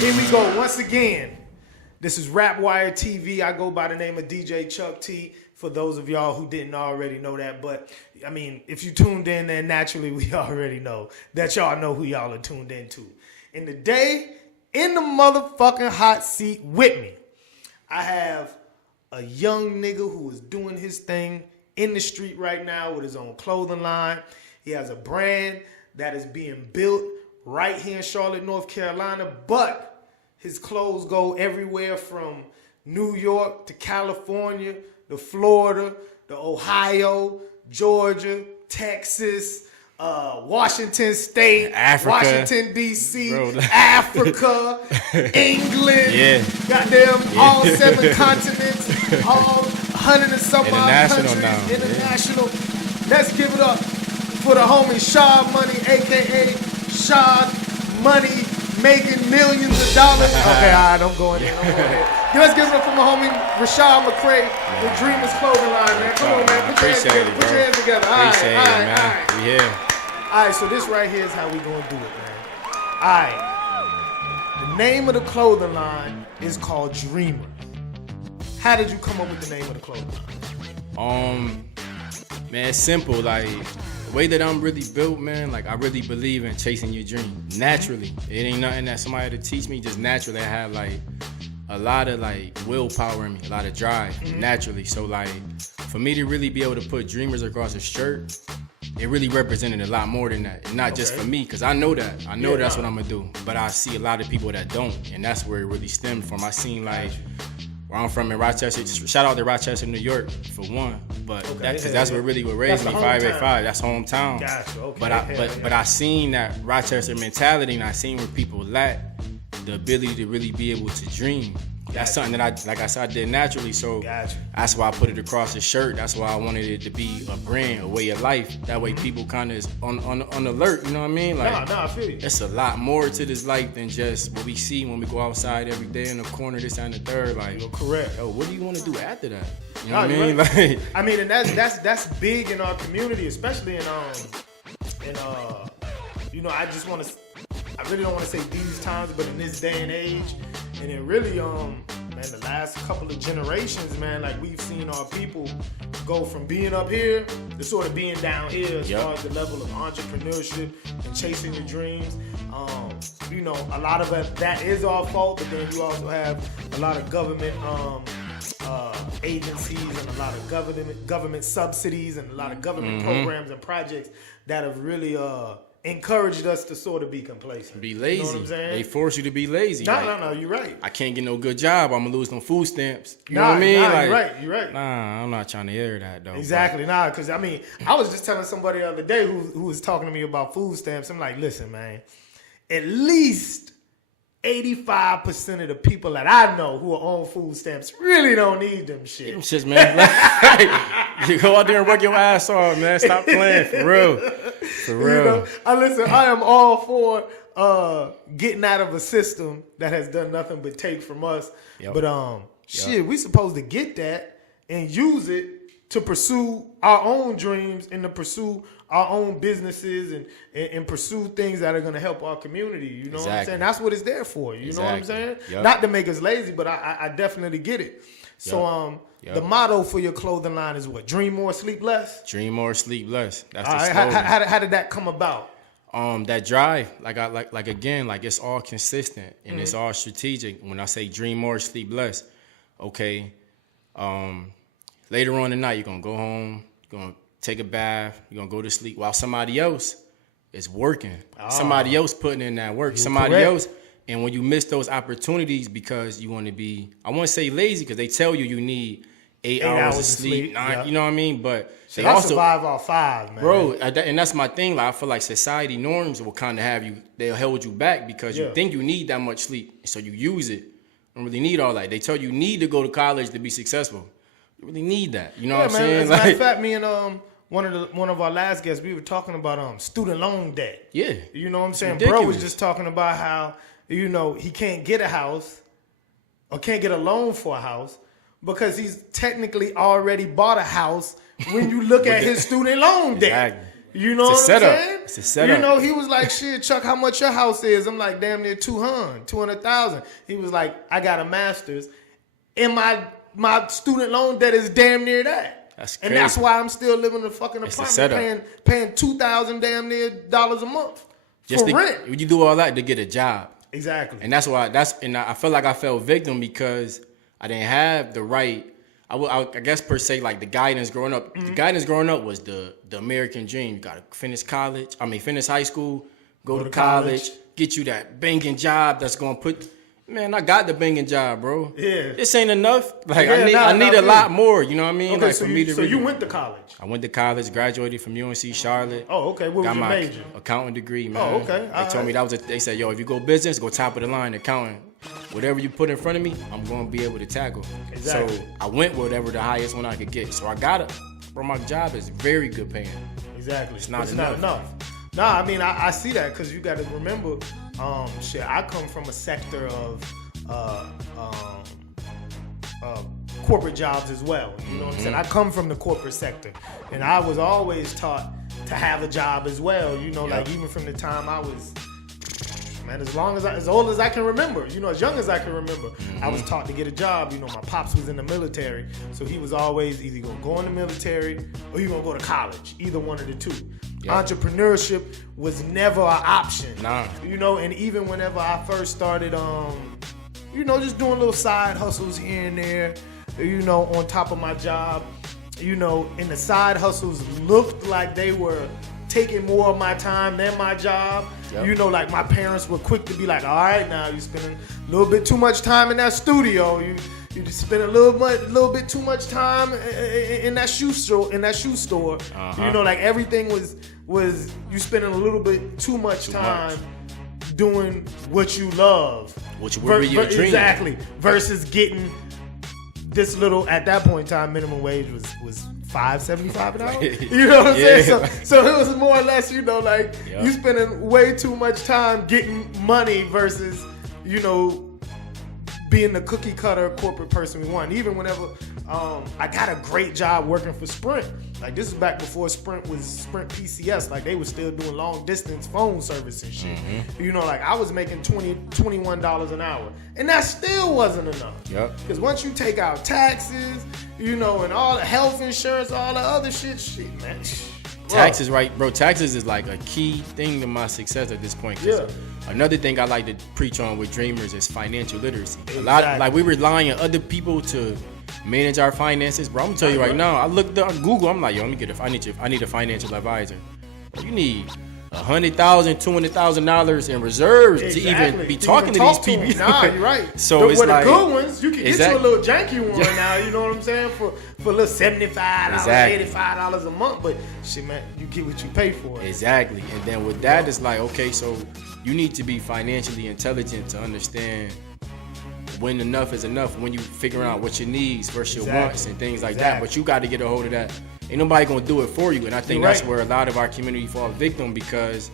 Here we go once again. This is RapWireTV. I go by the name of DJ Chuck T. For those of y'all who didn't already know that, but I mean, if you tuned in, then naturally we already know that y'all know who y'all are tuned into. And today, in the motherfucking hot seat with me, I have a young nigga who is doing his thing in the street right now with his own clothing line. He has a brand that is being built right here in Charlotte, North Carolina, but his clothes go everywhere from New York to California, to Florida, to Ohio, Georgia, Texas, Washington State, Africa. Washington, D.C., Africa, England, goddamn all 7 continents, all 100 and some odd countries, international. Let's give it up for the homie Shaud Money, a.k.a. Shaud Money, making millions of dollars. Okay, all right, I'm going in. Let's give it up for my homie Rashad McCray, the Dreamers Clothing Line, man. Come on, man. Put your hands together. All right. Yeah. All right, so this right here is how we going to do it, man. All right. The name of the clothing line is called Dreamers. How did you come up with the name of the clothing line? Man, it's simple. Like, the way that I'm really built, man, like, I really believe in chasing your dream. Naturally. It ain't nothing that somebody to teach me. Just naturally, I have, like, a lot of, like, willpower in me, a lot of drive, naturally. So, like, for me to really be able to put Dreamers across a shirt, it really represented a lot more than that. And not just for me, because I know that. I know that's what I'm going to do. But I see a lot of people that don't. And that's where it really stemmed from. I seen, like, where I'm from in Rochester. Shout out to Rochester, New York, for one. But that's what really would raise me. 585. That's hometown. Gotcha. Okay. But I seen that Rochester mentality, and I seen where people lack the ability to really be able to dream. That's something that I did naturally. So that's why I put it across the shirt. That's why I wanted it to be a brand, a way of life. That way people kind of is on alert. You know what I mean? Like, I feel you. It's a lot more to this life than just what we see when we go outside every day in the corner, this and the third. Like, you're correct. Yo, what do you want to do after that? You know what I mean? Like, I mean, and that's big in our community, especially in you know, I really don't want to say these times, but in this day and age, and it really man, the last couple of generations, man, like, we've seen our people go from being up here to sort of being down here as far as the level of entrepreneurship and chasing your dreams. You know, a lot of that is our fault, but then you also have a lot of government agencies and a lot of government subsidies and a lot of government programs and projects that have really encouraged us to sort of be complacent. Be lazy. You know what I'm saying? They force you to be lazy. No, you're right. I can't get no good job. I'm gonna lose them food stamps. You know what I mean? You're right. Nah, I'm not trying to hear that though. Exactly, because I mean, I was just telling somebody the other day who was talking to me about food stamps. I'm like, listen, man, at least 85% of the people that I know who are on food stamps really don't need them shit. Them shits, man. You go out there and work your ass off, man. Stop playing, for real. For real. You know, I am all for getting out of a system that has done nothing but take from us. But shit, we supposed to get that and use it to pursue our own dreams and to pursue our own businesses and pursue things that are going to help our community. You know what I'm saying? That's what it's there for. You know what I'm saying? Not to make us lazy, but I definitely get it. So the motto for your clothing line is what? Dream more, sleep less? Dream more, sleep less. That's the slogan. How did that come about? That drive, again, it's all consistent and it's all strategic. When I say dream more, sleep less, okay. Later on tonight, you're gonna go home, you're gonna take a bath, you're gonna go to sleep while somebody else is working. Somebody else putting in that work. Somebody else. And when you miss those opportunities because you want to be, I want to say lazy, because they tell you need 8 hours of sleep. You know what I mean? But they also survive off 5, man. Bro, and that's my thing. Like, I feel like society norms will kind of have you, they'll hold you back because you think you need that much sleep. So you use it. You don't really need all that. They tell you need to go to college to be successful. You really need that. You know what I'm saying? As a matter of fact, me and one of our last guests, we were talking about student loan debt. Yeah. You know what I'm saying? Ridiculous. Bro was just talking about how, you know, he can't get a house or can't get a loan for a house because he's technically already bought a house when you look at his student loan debt. You know what I'm saying? It's a setup. You know, he was like, shit, Chuck, how much your house is? I'm like, damn near 200,000. He was like, I got a master's. And my student loan debt is damn near that. That's crazy. And that's why I'm still living in a fucking apartment paying $2,000 damn near dollars a month for rent. You do all that to get a job. Exactly. And that's why and I felt like I fell victim because I didn't have the right, I guess per se, like the guidance growing up. The guidance growing up was the American dream. You gotta finish high school, go to college, get you that banking job that's gonna put. Man, I got the banging job, bro. Yeah. This ain't enough. Like, I need a lot more, you know what I mean? Okay, like, so, for me to you went to college? I went to college, graduated from UNC Charlotte. Oh, okay. What was your major? Accounting degree, man. Oh, okay. They told me they said, yo, if you go business, go top of the line, accounting. Whatever you put in front of me, I'm going to be able to tackle. Exactly. So I went whatever the highest one I could get. So I got it. Bro, my job is very good paying. Exactly. It's not enough. Nah, I mean, I see that because you got to remember, I come from a sector of corporate jobs as well. You know what I'm saying? I come from the corporate sector, and I was always taught to have a job as well. You know, like even from the time I was, man, as old as I can remember. You know, as young as I can remember, I was taught to get a job. You know, my pops was in the military, so he was always either gonna go in the military or you gonna go to college. Either one of the two. Yep. Entrepreneurship was never an option. Nah. You know, and even whenever I first started, you know, just doing little side hustles here and there, you know, on top of my job, you know, and the side hustles looked like they were taking more of my time than my job. Yep. You know, like my parents were quick to be like, all right, now you're spending a little bit too much time in that studio. You just spend a little bit too much time in that shoe store. You know, like everything was you spending a little bit too much time doing what you love. Which would be your dream. Exactly. Versus getting this little, at that point in time, minimum wage was $5.75 an hour. You know what I'm saying? So it was more or less, you know, like you spending way too much time getting money versus, you know, being the cookie cutter corporate person we want. Even whenever I got a great job working for Sprint. Like this is back before Sprint was Sprint PCS. Like they were still doing long distance phone service and shit. You know, like I was making $21 an hour. And that still wasn't enough. Yep. Because once you take out taxes, you know, and all the health insurance, all the other shit, man. Taxes, right, bro. Taxes is like a key thing to my success at this point. Yeah. Another thing I like to preach on with Dreamers is financial literacy. Exactly. A lot, like we rely on other people to manage our finances, bro. I'm gonna tell you right now. I looked up Google. I'm like, yo, I need a financial advisor. You need $100,000, $200,000 in reserves to even be talking to these people. Nah, you're right. So it's like the good ones, you can get you a little janky one now. You know what I'm saying? For a little $75, $85 a month. But shit, man, you get what you pay for. Exactly. And then with that, it's like, okay, so you need to be financially intelligent to understand when enough is enough, when you figure out what your needs versus your wants and things like that. But you got to get a hold of that. Ain't nobody gonna do it for you. And I think that's where a lot of our community fall victim, because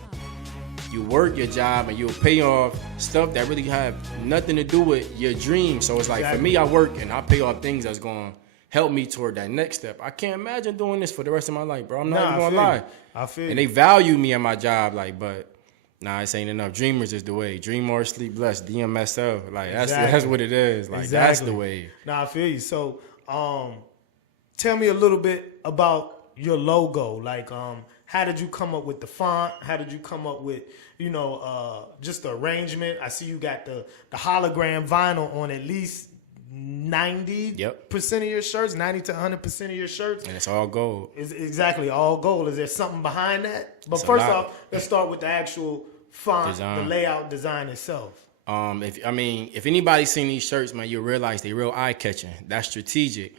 you work your job and you'll pay off stuff that really have nothing to do with your dream. So it's like, for me, I work and I pay off things that's gonna help me toward that next step. I can't imagine doing this for the rest of my life, bro. I'm not even gonna lie. I feel and they value me at my job, like, but nah, this ain't enough. Dreamers is the way. Dream more, sleep less. DMSL. Like that's what it is. Like that's the way. Nah, I feel you. So tell me a little bit about your logo. Like how did you come up with the font? How did you come up with, you know, just the arrangement? I see you got the hologram vinyl on at least 90% of your shirts, 90 to 100% of your shirts. And it's all gold. It's exactly all gold. Is there something behind that? But first off, let's start with the actual font, design. The layout design itself. If anybody's seen these shirts, man, you'll realize they're real eye-catching. That's strategic.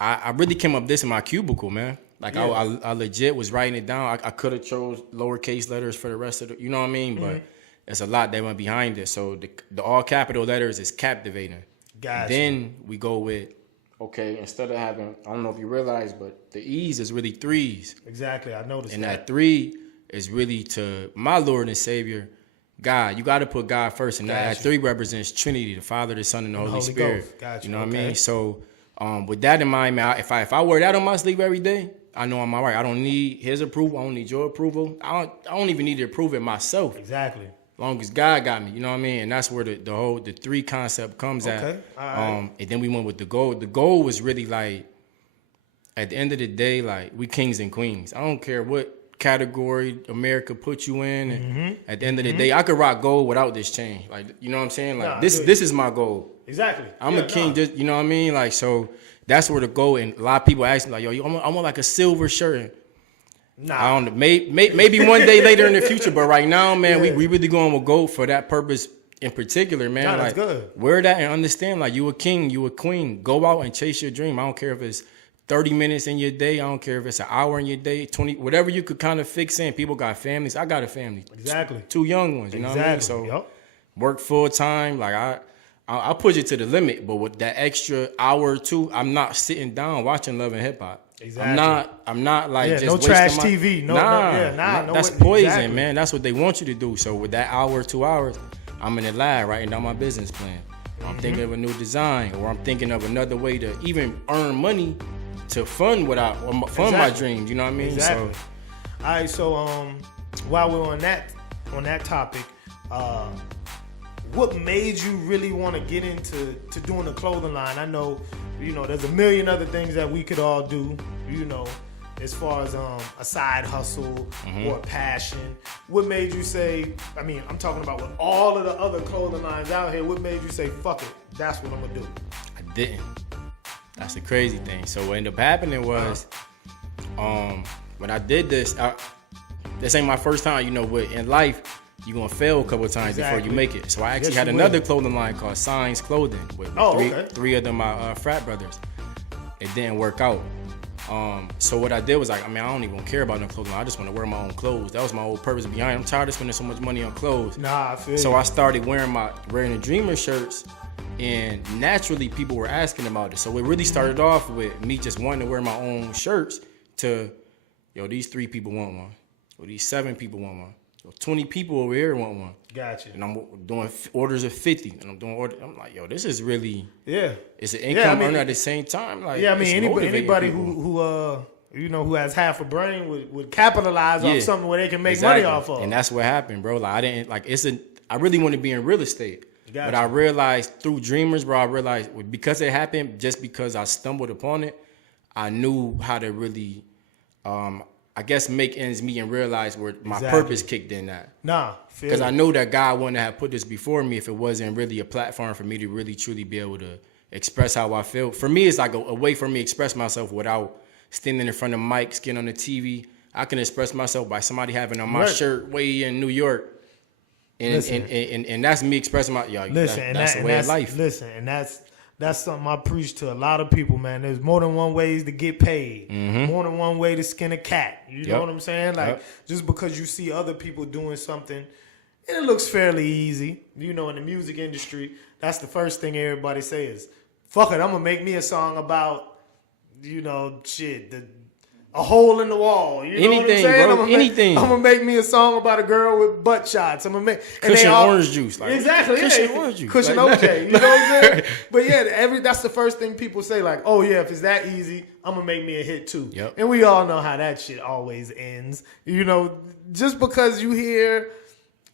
I really came up with this in my cubicle, man. Like I legit was writing it down. I could have chose lowercase letters for the rest of the, you know what I mean? But there's a lot that went behind it. So the all capital letters is captivating. Gotcha. Then we go with, okay, instead of having, I don't know if you realize, but the E's is really threes. Exactly, I noticed and that 3 is really to my Lord and Savior, God. You got to put God first. And that 3 represents Trinity, the Father, the Son, and the Holy Spirit. Gotcha. You know what I mean? So with that in mind, man, if I wear that on my sleeve every day, I know I'm all right. I don't need his approval. I don't need your approval. I don't even need to approve it myself. Exactly. As long as God got me, you know what I mean? And that's where the three concept comes at. Okay. All right. And then we went with the goal. The goal was really like, at the end of the day, like, we kings and queens. I don't care what category America put you in. And at the end of the day, I could rock gold without this chain. Like, you know what I'm saying? Like, this is my goal. Exactly. I'm a king, just, you know what I mean? Like, so that's where the goal. And a lot of people ask me, like, yo, I want like a silver shirt. Nah. I don't know. Maybe one day later in the future, but right now, man, we really going with gold for that purpose in particular, man. Nah, like, that's good. Wear that and understand, like, you a king, you a queen. Go out and chase your dream. I don't care if it's 30 minutes in your day. I don't care if it's an hour in your day, 20, whatever you could kind of fix in. People got families. I got a family. Exactly. Two young ones, you know what I mean? So work full time. Like, I'll push it to the limit, but with that extra hour or two, I'm not sitting down watching Love and Hip Hop. Exactly. I'm not like just no wasting trash my, TV. No, that's poison, exactly. man. That's what they want you to do. So with that hour, 2 hours, I'm in the lab writing down my business plan. I'm thinking of a new design, or I'm thinking of another way to even earn money to fund my dreams. You know what I mean? Exactly. So, all right. So while we're on that topic, what made you really want to get into doing a clothing line? I know, there's a million other things that we could all do, as far as a side hustle or a passion. What made you say, I'm talking about with all of the other clothing lines out here, what made you say, fuck it, that's what I'm going to do? I didn't. That's the crazy thing. So what ended up happening was, when I did this, this ain't my first time, in life, you're going to fail a couple of times before you make it. So I actually had another clothing line called Signs Clothing with three of them, my frat brothers. It didn't work out. So what I did was I don't even care about no clothing line. I just want to wear my own clothes. That was my whole purpose behind it. I'm tired of spending so much money on clothes. Nah, I feel So you. I started wearing the Dreamer shirts, and naturally people were asking about it. So it really started off with me just wanting to wear my own shirts to, these 3 people want one. Or these 7 people want one. 20 people over here want one. Gotcha. And I'm doing orders of 50. And I'm like, this is really, yeah. It's an income earner at the same time. Like, anybody who has half a brain would capitalize off something where they can make money off of. And that's what happened, bro. Like, I really want to be in real estate. Gotcha. But I realized through Dreamers, bro, I realized because it happened, just because I stumbled upon it, I knew how to really, I guess, make ends meet and realize where my purpose kicked in at. Because I know that God wouldn't have put this before me if it wasn't really a platform for me to really, truly be able to express how I feel. For me, it's like a way for me to express myself without standing in front of mics, getting on the TV. I can express myself by somebody having on my shirt way in New York. And that's me expressing my that's the way of life. Listen, and that's something I preach to a lot of people, man. There's more than one ways to get paid. More than one way to skin a cat. You know what I'm saying? Like, just because you see other people doing something and it looks fairly easy, in the music industry, that's the first thing everybody says. Fuck it, I'm gonna make me a song about, a hole in the wall. You know what I'm saying? I'm gonna make me a song about a girl with butt shots. I'm gonna make cushion orange juice. Like, exactly. Cushion orange juice. Cushion OJ. You know what I'm saying? But yeah, that's the first thing people say. Like, oh yeah, if it's that easy, I'm gonna make me a hit too. Yep. And we all know how that shit always ends. Just because you hear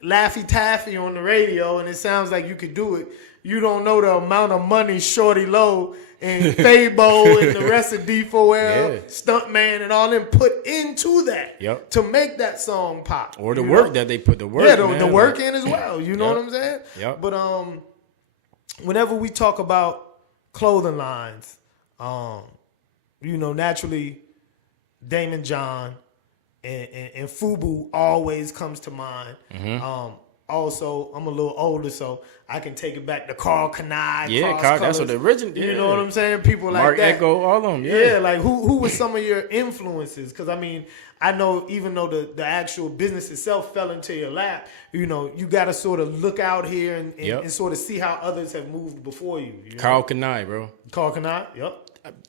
Laffy Taffy on the radio and it sounds like you could do it, you don't know the amount of money Shorty Low and Fabo and the rest of D4L, Stuntman, and all them put into that to make that song pop. Or the work that they put the work. Yeah, the work in as well. You know what I'm saying? Yep. But whenever we talk about clothing lines, naturally Damon John and Fubu always comes to mind. Also, I'm a little older, so I can take it back to Carl Kanai. Yeah, Carl, that's what the original. You know what I'm saying? People like Mark that. Echo, all of them. Yeah, like who were some of your influences? Because I know even though the actual business itself fell into your lap, you got to sort of look out here and sort of see how others have moved before you. Carl Kanai, bro. Carl Kanai, yep.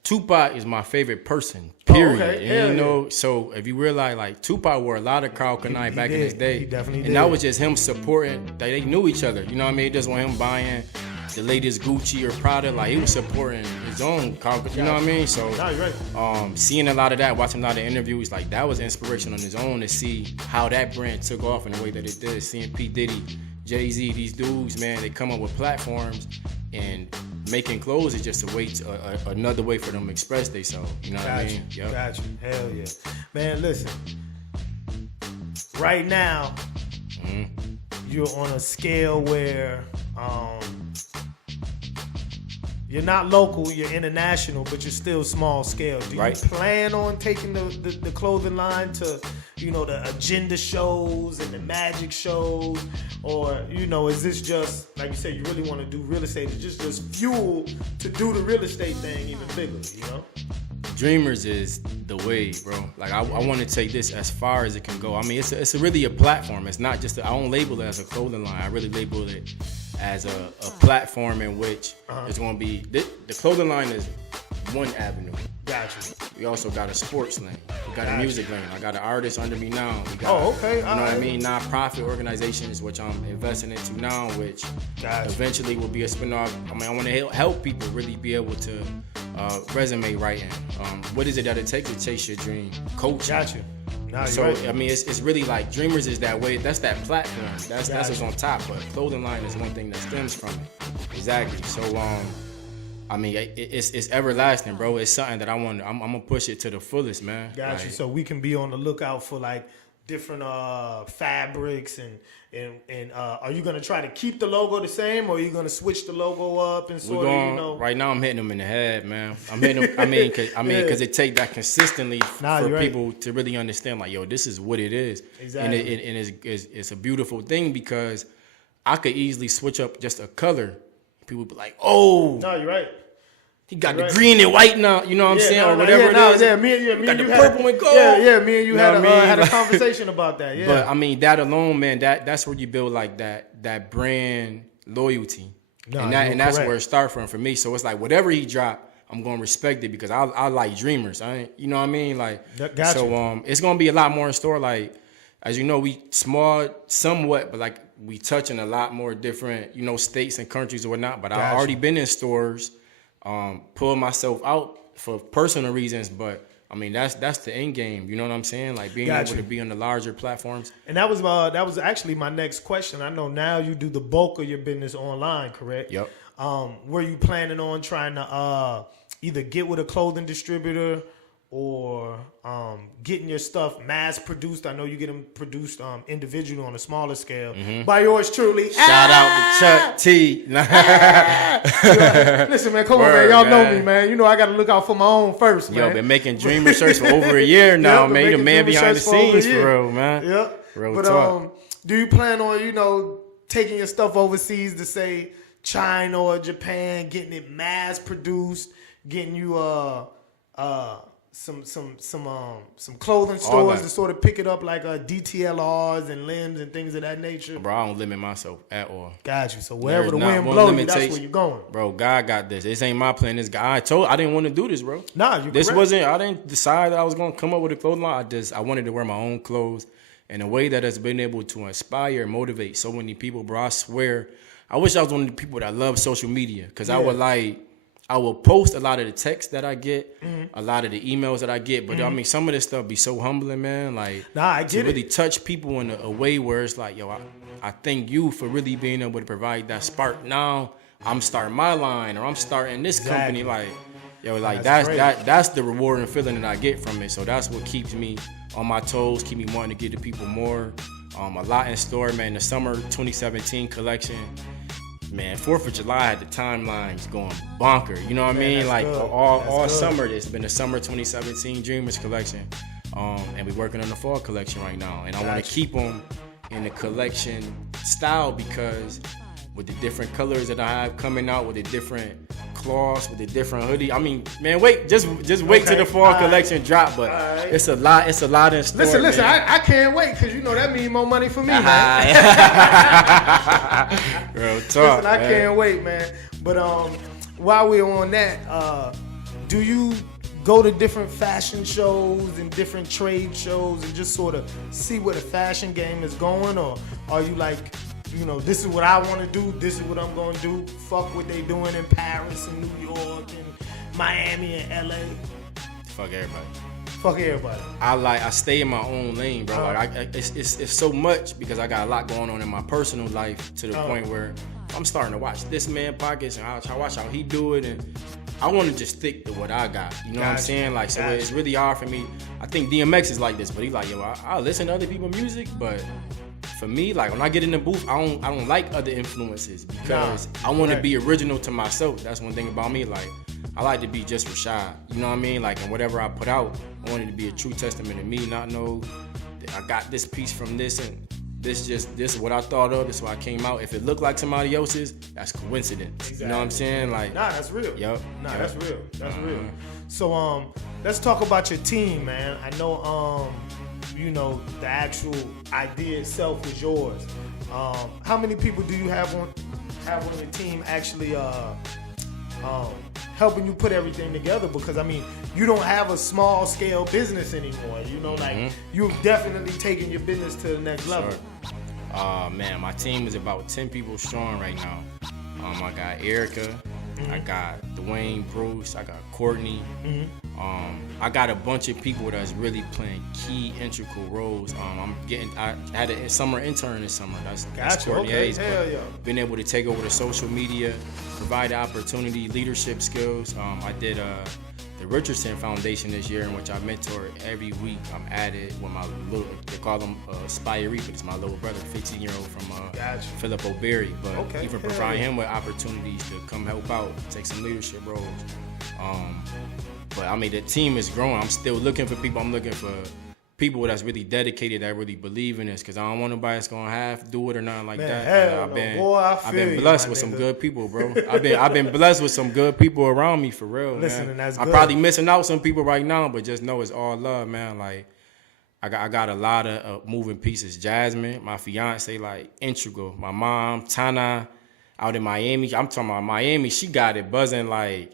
Tupac is my favorite person, period. Okay. And so if you realize, like, Tupac wore a lot of Carl Kanai back in his day. He definitely did. And that was just him supporting, they knew each other. You know what I mean? It just want him buying the latest Gucci or Prada. Like he was supporting his own, you know what I mean? So No, you're right. seeing a lot of that, watching a lot of interviews, like that was inspiration on his own to see how that brand took off in the way that it did. Seeing P. Diddy, Jay-Z, these dudes, man, they come up with platforms, and making clothes is just a way to, another way for them to express themselves. You know what I mean? Yep. Got you. Hell yeah. Man, listen. Right now, you're on a scale where you're not local, you're international, but you're still small scale. Do you plan on taking the clothing line to, you know, the agenda shows and the magic shows? Or, you know, is this just, like you said, you really want to do real estate? It's just fuel to do the real estate thing even bigger, you know? Dreamers is the way, bro. Like I want to take this as far as it can go. I mean, it's really a platform. It's not just I don't label it as a clothing line. I really label it as a platform in which it's going to be the clothing line is one avenue. Gotcha. We also got a sports lane. We got a music lane. I got an artist under me now. We got, okay. You know what I mean? Non-profit organizations, which I'm investing into now, which eventually will be a spinoff. I mean, I want to help people really be able to resume writing. What is it that it takes to chase your dream? Coaching. Gotcha. So I mean, it's really like Dreamers is that way. That's that platform. That's what's on top. But clothing line is one thing that stems from it. Exactly. So I mean, it's everlasting, bro. It's something that I'm gonna push it to the fullest, man. Got you. So we can be on the lookout for like different fabrics and are you gonna try to keep the logo the same, or are you gonna switch the logo up and sort of, you know? Right now, I'm hitting them in the head, man. I'm hitting them. I mean, because it take that consistently for people to really understand, like, yo, this is what it is. Exactly. And it's a beautiful thing because I could easily switch up just a color. People be like, oh, no, you're right. He got the green and white now, you know what I'm saying, or whatever it is. Yeah, me and you got the had purple and gold. Yeah, me and you had a conversation about that. Yeah, but I mean, that alone, man, that's where you build like that brand loyalty, and that's where it starts from for me. So it's like whatever he drop, I'm gonna respect it because I like Dreamers. You know what I mean, like. So it's gonna be a lot more in store. Like, as you know, we small somewhat, but like we touching a lot more different, you know, states and countries or whatnot. But I've already been in stores. Pull myself out for personal reasons, but I mean that's the end game. You know what I'm saying? Like being able to be on the larger platforms. And that was actually my next question. I know now you do the bulk of your business online, correct? Yep. Were you planning on trying to either get with a clothing distributor or getting your stuff mass produced? I know you get them produced individually on a smaller scale by yours truly. Shout out to Chuck T. Listen, man, come on, man. Y'all know me, man. You know I got to look out for my own first, man. Yo, been making Dreamer shirts for over a year now, man. You the man behind the scenes for real, man. Yep. Real talk. Do you plan on, you know, taking your stuff overseas to say China or Japan, getting it mass produced, getting you some clothing stores to sort of pick it up, like DTLRs and limbs and things of that nature? Bro, I don't limit myself at all. Got you. So wherever the wind blows you, that's where you're going. Bro, God got this. This ain't my plan. This guy, I didn't want to do this, bro. Nah, you this correct. Wasn't. I didn't decide that I was gonna come up with a clothing line. I wanted to wear my own clothes in a way that has been able to inspire and motivate so many people, bro. I swear, I wish I was one of the people that love social media, because I will post a lot of the texts that I get, a lot of the emails that I get, but I mean, some of this stuff be so humbling, man. Like, I get to really touch people in a way where it's like, yo, I thank you for really being able to provide that spark. Now I'm starting my line, or I'm starting this company. Like, yo, like that's the rewarding feeling that I get from it. So that's what keeps me on my toes, keep me wanting to get to people more. A lot in store, man. The summer 2017 collection. Man, 4th of July had the timelines going bonker. You know what I mean? Like all summer, it's been the summer 2017 Dreamers collection, and we're working on the fall collection right now. And I want to keep them in the collection style, because with the different colors that I have coming out, with the different cloths, with the different hoodie. I mean, man, just wait till the fall collection drop. But it's a lot in store. Listen, I can't wait, because you know that means more money for me, man. Real talk. Listen, I can't wait, man. But while we're on that, do you go to different fashion shows and different trade shows and just sort of see where the fashion game is going, or are you like, you know, this is what I want to do. This is what I'm gonna do. Fuck what they doing in Paris and New York and Miami and LA. Fuck everybody. Fuck everybody. I stay in my own lane, bro. Like it's so much because I got a lot going on in my personal life to the point where I'm starting to watch this man podcast and I watch how he do it, and I want to just stick to what I got. You know what I'm saying? Like, so it's really hard for me. I think DMX is like this, but he's like, yo, I listen to other people's music, but for me, like when I get in the booth, I don't like other influences because I want to be original to myself. That's one thing about me. Like, I like to be just Rashad. You know what I mean? Like, and whatever I put out, I want it to be a true testament of me, not know that I got this piece from this and this is what I thought of, this is what I came out. If it looked like somebody else's, that's coincidence. Exactly. You know what I'm saying? Like, nah, that's real. Yep. Nah, that's real. That's real. So let's talk about your team, man. I know you know, the actual idea itself is yours. How many people do you have on your team actually helping you put everything together? Because I mean, you don't have a small scale business anymore. You know, like you're definitely taking your business to the next level. Man, my team is about 10 people strong right now. I got Erica, I got Dwayne, Bruce, I got Courtney. I got a bunch of people that's really playing key integral roles. I had a summer intern this summer. That's Courtney Hayes. Hell yeah. Been able to take over the social media, provide opportunity, leadership skills. I did the Richardson Foundation this year, in which I mentor every week. I'm at it with my little, they call him Spiree, but it's my little brother, 15-year-old from Philip O'Berry. But even provide him with opportunities to come help out, take some leadership roles. But I mean, the team is growing. I'm still looking for people. I'm looking for people that's really dedicated, that really believe in this, because I don't want nobody that's gonna have to do it or nothing like that. I've been blessed with some good people, bro. I've been blessed with some good people around me, for real. Listen, man. that's I'm good. probably missing out some people right now, but just know it's all love, man. Like, I got a lot of moving pieces. Jasmine, my fiance, like integral. My mom, Tana, out in Miami. I'm talking about Miami. She got it buzzing like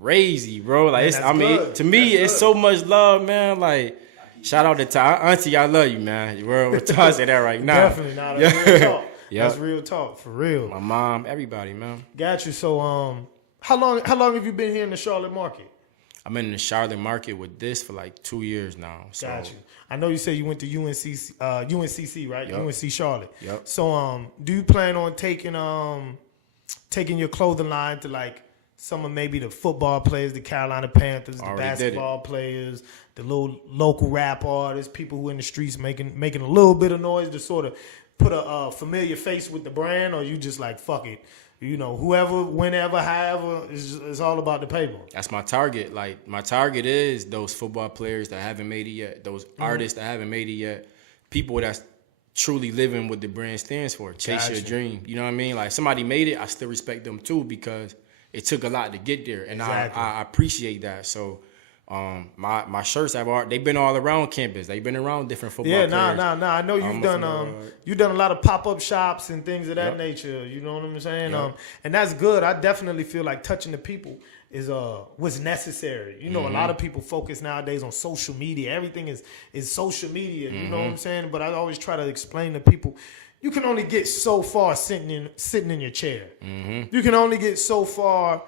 crazy, bro. Like, man, to me, it's so much love, man. Like, shout out to Auntie, I love you, man. We're tossing that right now. Definitely, not real talk. That's real talk, for real. My mom, everybody, man. Got you. So, how long have you been here in the Charlotte market? I've been in the Charlotte market with this for like 2 years now. So. Got you. I know you said you went to UNCC, right? Yep. UNC Charlotte. Yep. So, do you plan on taking your clothing line to like some of maybe the football players, the Carolina Panthers, the basketball players, the little local rap artists, people who in the streets making a little bit of noise to sort of put a familiar face with the brand, or you just like, fuck it? You know, whoever, whenever, however, it's all about the paper. That's my target. Like, my target is those football players that haven't made it yet, those artists that haven't made it yet, people that's truly living what the brand stands for. Chase your dream. You know what I mean? Like, somebody made it, I still respect them too, because it took a lot to get there, and I appreciate that. So, my shirts they've been all around campus. They've been around different football players. I know you've done a lot of pop-up shops and things of that nature. You know what I'm saying? And that's good. I definitely feel like touching the people is what's necessary. You know, a lot of people focus nowadays on social media. Everything is social media. You know what I'm saying? But I always try to explain to people, you can only get so far sitting in your chair. You can only get so far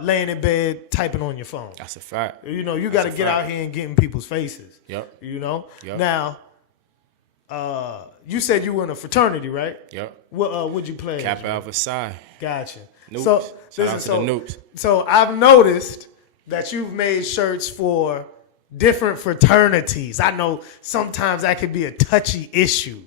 laying in bed typing on your phone. That's a fact. You know, you got to get out here and get in people's faces. Yep. You know? Yep. Now, you said you were in a fraternity, right? Yep. What'd you play? Kappa Alpha Psi. Gotcha. Noops. So, Shout out to the Noops. So I've noticed that you've made shirts for different fraternities. I know sometimes that could be a touchy issue.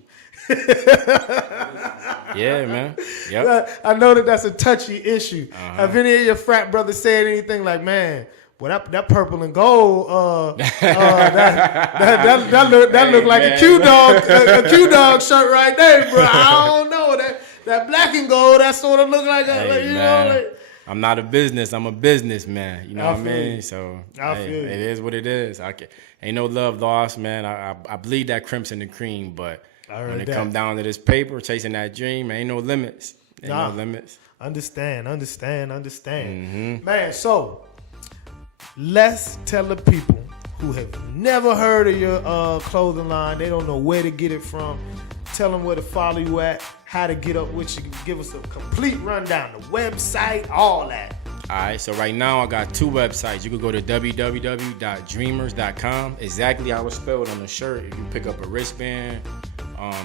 Yeah, man. Yep. I know that's a touchy issue. Have any of your frat brothers said anything like, man, well, that purple and gold, that look like a Q dog shirt right there, bro. I don't know that black and gold. That sort of look like I'm not a business. I'm a businessman. You know what I mean? You. So feel you. It is what it is. Ain't no love lost, man. I bleed that crimson and cream, but when it come down to this paper, chasing that dream, ain't no limits. No limits. Understand. Man, so let's tell the people who have never heard of your clothing line, they don't know where to get it from, tell them where to follow you at, how to get up with you. Give us a complete rundown, the website, all that. All right, so right now I got 2 websites. You can go to www.dreamers.com, exactly how it's spelled on the shirt. If you pick up a wristband,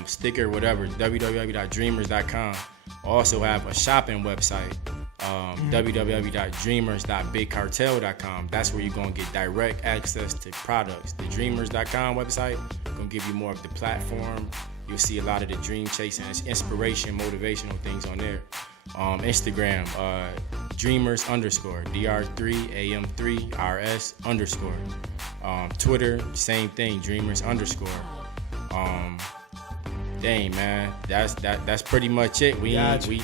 sticker, whatever, www.dreamers.com. Also have a shopping website, www.dreamers.bigcartel.com. That's where you're going to get direct access to products. The dreamers.com website going to give you more of the platform. You'll see a lot of the dream chasing, inspiration, motivational things on there. Instagram, dreamers _ Dr3am3rs _ Twitter, same thing, dreamers _ dang, man, that's pretty much it. We got the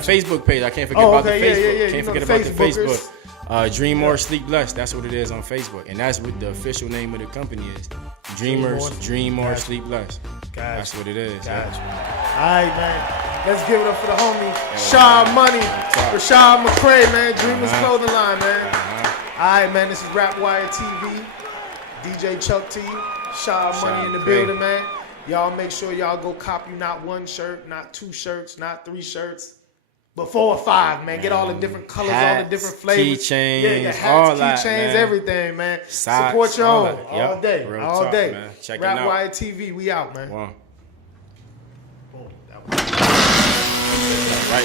Facebook page. I can't forget about the Facebook. Yeah. Can't forget about the Facebook. Dream More, Sleep Less. That's what it is on Facebook, and that's what the official name of the company is. Dreamers, Dream More, Sleep Less. That's what it is. Gotcha. All right, man. Let's give it up for the homie Shaud Money, Shaud McRae, man. Dreamers Clothing Line, man. All right, man. This is RapWireTV. DJ Chuck T, Shaud Money in the building, man. Y'all make sure y'all go cop you not 1 shirt, not 2 shirts, not 3 shirts, but 4 or 5, man. Get all the different colors, all the different flavors. Keychains, hats, keychains, everything, man. Socks, support your own all day, Real all talk, day. Man. Check it out. RapWireTV, we out, man. Wow. Boom, that was Right.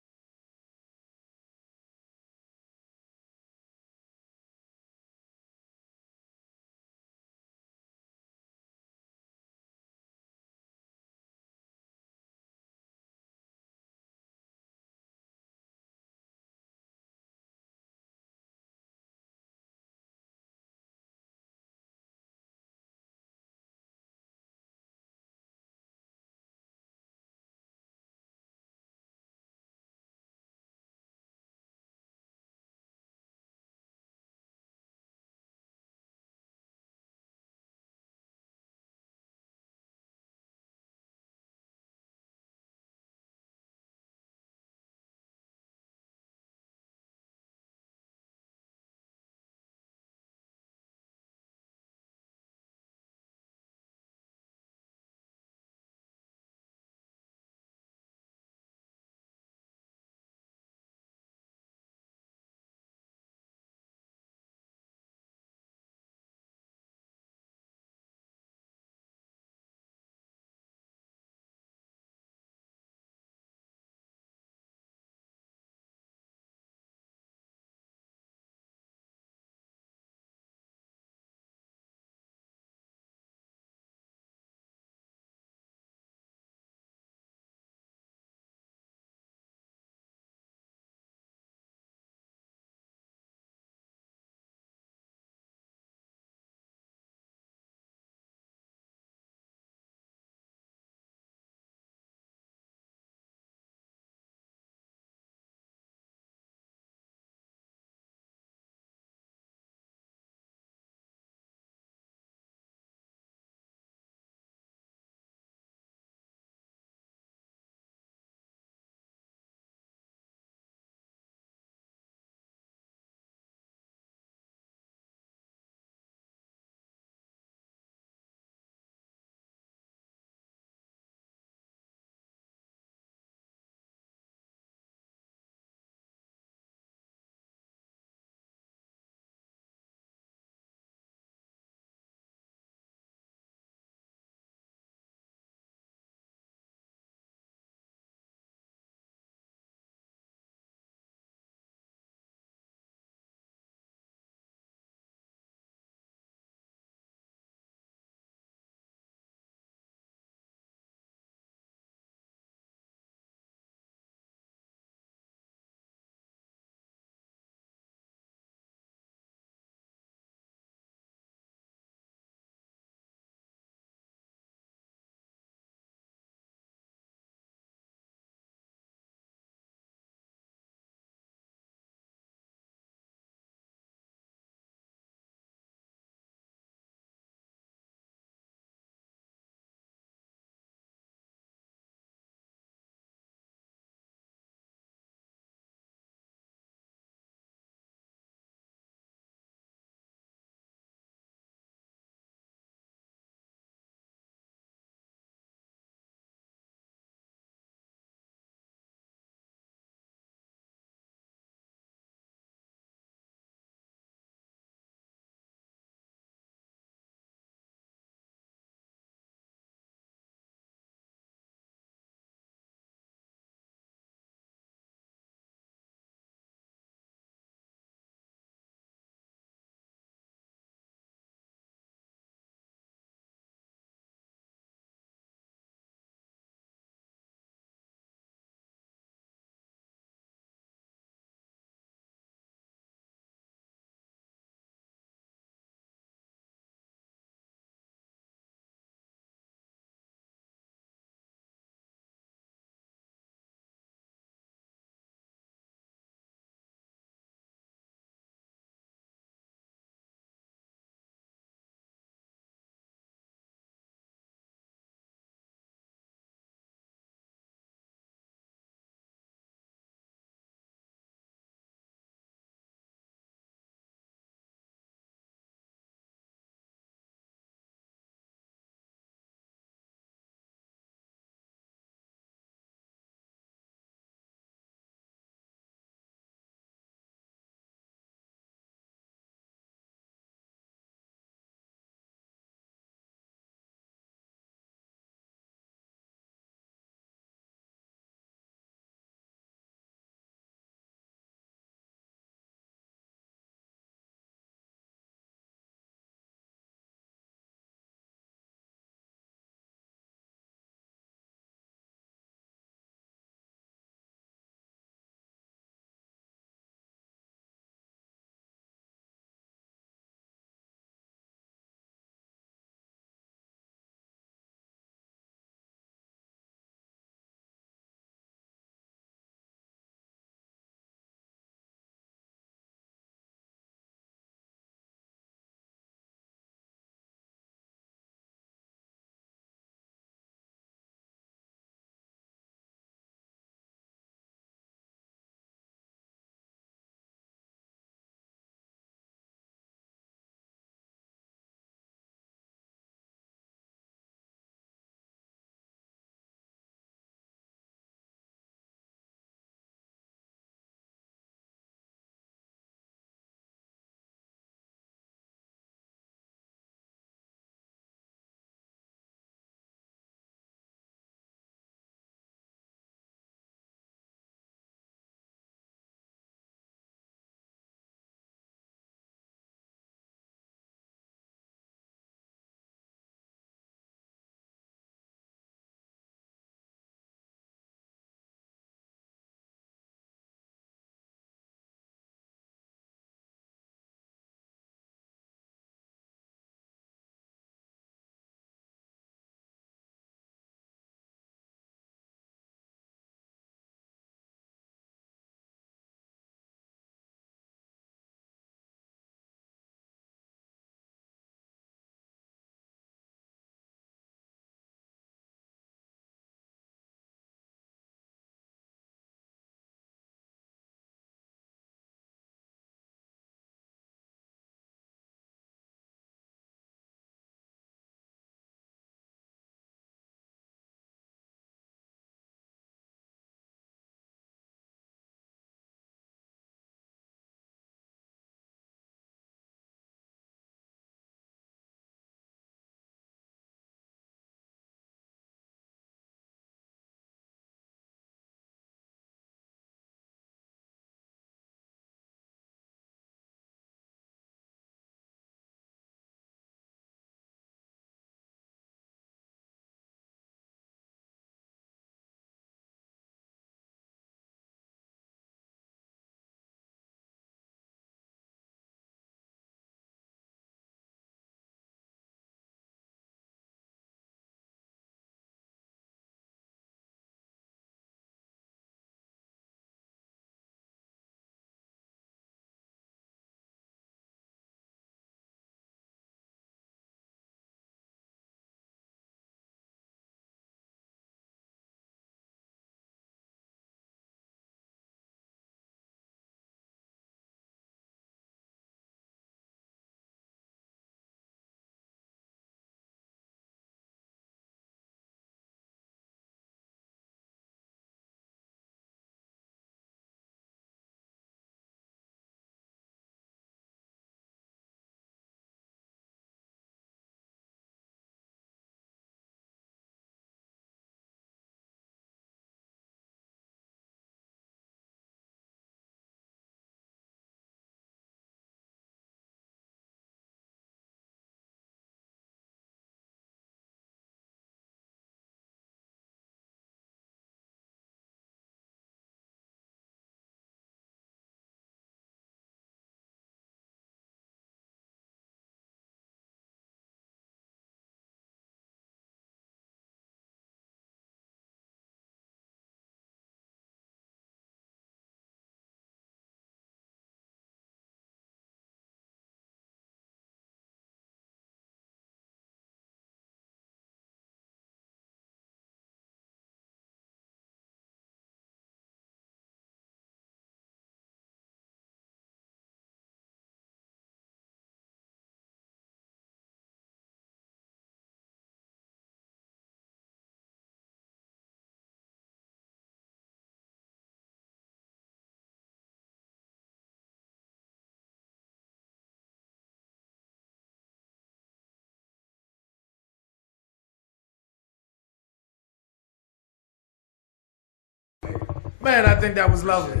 Man, I think that was lovely.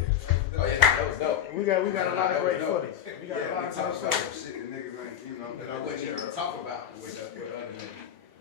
Oh yeah, that was dope. We got a lot of great footage. We got a lot of great footage. Shit, the niggas ain't, you know, That I wouldn't even talk about with other niggas.